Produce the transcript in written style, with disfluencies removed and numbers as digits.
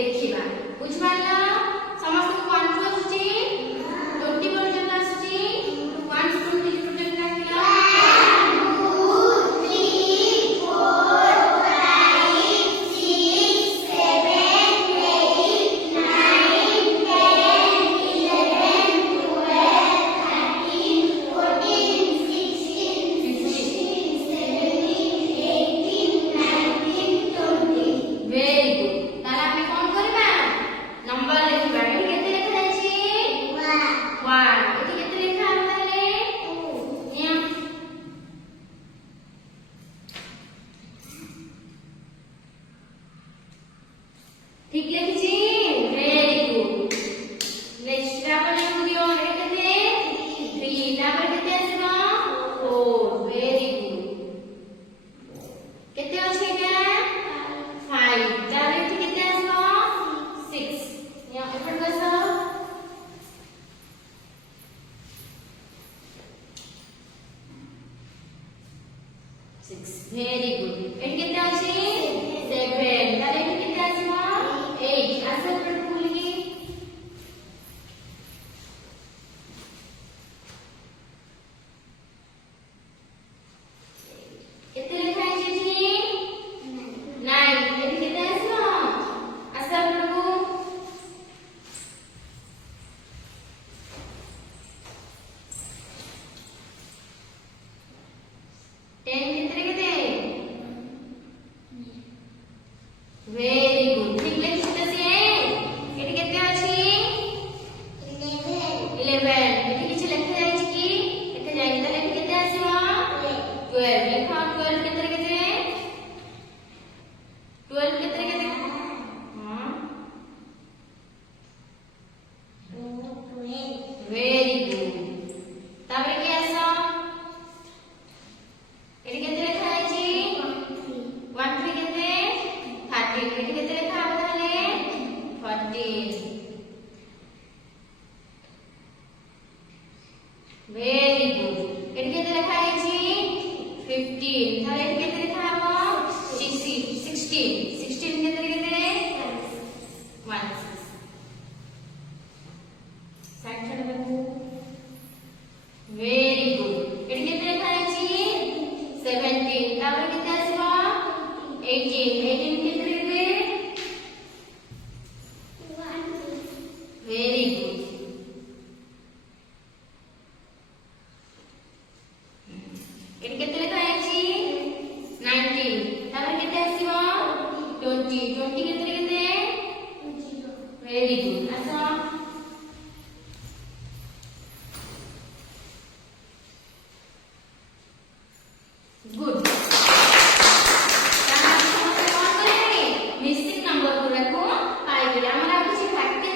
देखिबा बुझिपाला समस्त को कौन आछी 20 पर्यंत आछी 1 to 20 टोटल काटिला 1 2 3 4 5 6 7 8 9 10 11 12 13 14 16 15 17 18 19 20 very good ताला ଆମେ कोन करबा नंबर लिखबा एठी केते लिखा जायछि 1 एठी केते लिखा हमले 2 ठीक लिखिछि very good नेक्स्ट आपण दियो एठी केते 3 तापर केते आसबो 4 very good केते अछि एटा 5 तापर एठी केते आसबो 6 या एफट बसो 6 very good एठी केते अछि 7 तापर एठी केते आसबो 8 आसो पर फुलगी केते लिखा अछि 9 एठी केते आसबो आसो प्रभु 10 केते केते very good ठीक लिखिते से एठी केते अछि 11 एठी किछ लिखा जायछि कि एठी जाय ताले एठी केते आसीबो 12 लिखा 12 केते केते 12 केते केते हां very good तापर की आसो एठी केते लिखा जायछि 1 3 केते 13 एठी केते लिखा हबो ताले 14 very good एठी केते लिखा जायछि 15 ताले एठी केते लिखा हबो 16 केते केते 1 साइड छड बाबू very good एठी केते लिखा जायछि 17 तापर केते आसीबो 18 केते केते 1 very good एठी केते लिखा जायछि 19 तापर केते आसीबो 20 केते केते 0 very good आसा good मिसिंग नंबर गुरा को पाई हमरा किछि फैक्ट